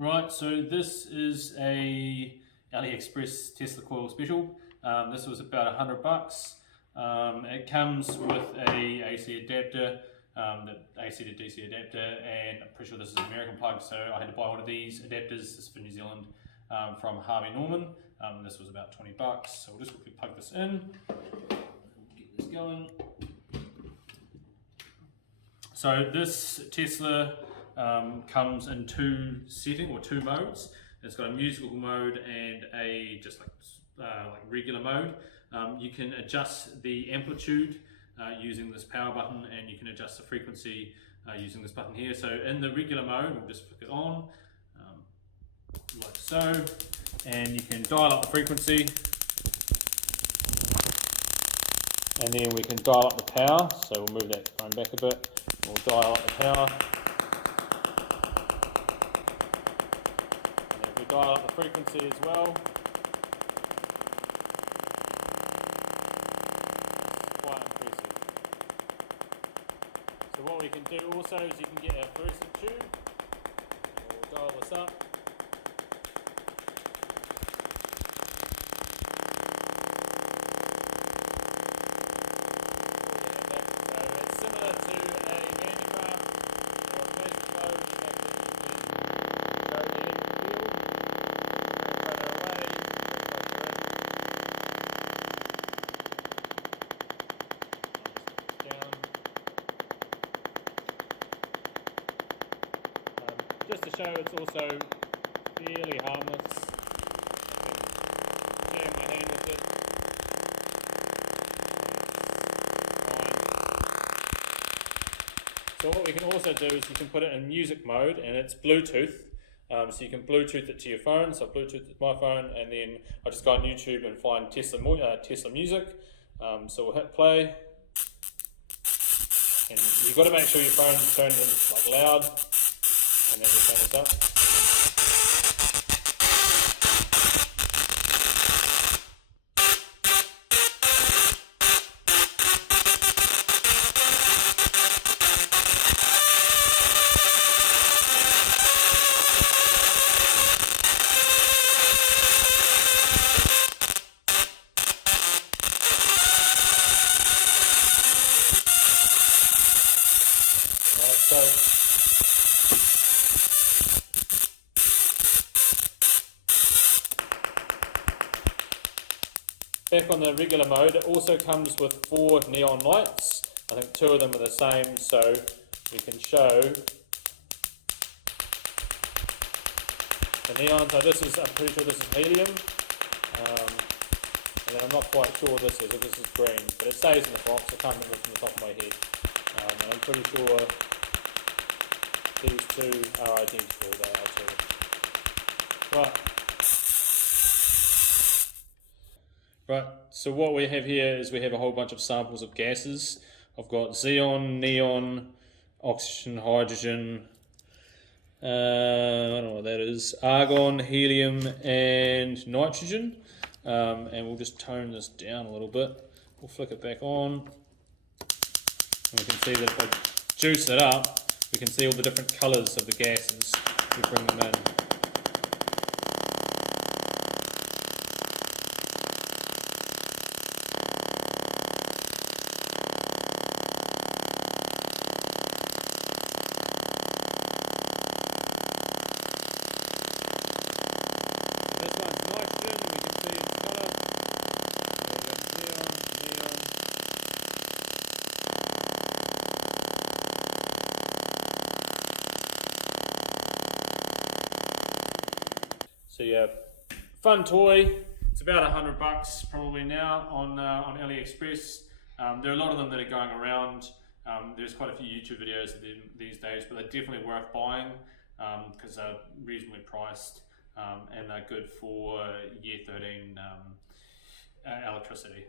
Right, so this is a AliExpress Tesla coil special. This was about $100. It comes with a AC adapter, the AC to DC adapter, and I'm pretty sure this is an American plug, so I had to buy one of these adapters. This is for New Zealand, from Harvey Norman. This was about $20, so we'll just quickly plug this in. Get this going. So this Tesla comes in two modes. It's got a musical mode and a just like regular mode. You can adjust the amplitude using this power button, and you can adjust the frequency using this button here. So in the regular mode, we'll just flick it on like so, and you can dial up the frequency, and then we can dial up the power. So we'll move that phone back a bit. We'll dial up the power. And if we dial up the frequency as well, it's quite impressive. So what we can do also is you can get a fluorescent tube. We'll dial this up. Just to show it's also fairly harmless. I can jam my hand with it. Fine. So what we can also do is you can put it in music mode, and it's Bluetooth. So you can Bluetooth it to your phone. So I Bluetooth it to my phone, and then I just go on YouTube and find Tesla music. So we'll hit play. And you've got to make sure your phone's turned in like loud. And then we turn this up. Back on the regular mode, it also comes with 4 neon lights. I think 2 of them are the same, so we can show the neon. So this is, I'm pretty sure this is helium, and then I'm not quite sure what this is, if this is green, but it stays in the box. I can't remember from the top of my head. And I'm pretty sure these 2 are identical, they are too. Right. Right, so what we have here is we have a whole bunch of samples of gases. I've got xenon, neon, oxygen, hydrogen, I don't know what that is, argon, helium, and nitrogen. And we'll just tone this down a little bit. We'll flick it back on. And we can see that if I juice it up, we can see all the different colours of the gases. We bring them in. So yeah, fun toy. It's about $100 probably now on AliExpress. There are a lot of them that are going around. There's quite a few YouTube videos of them these days, but they're definitely worth buying because they're reasonably priced and they're good for year 13 electricity.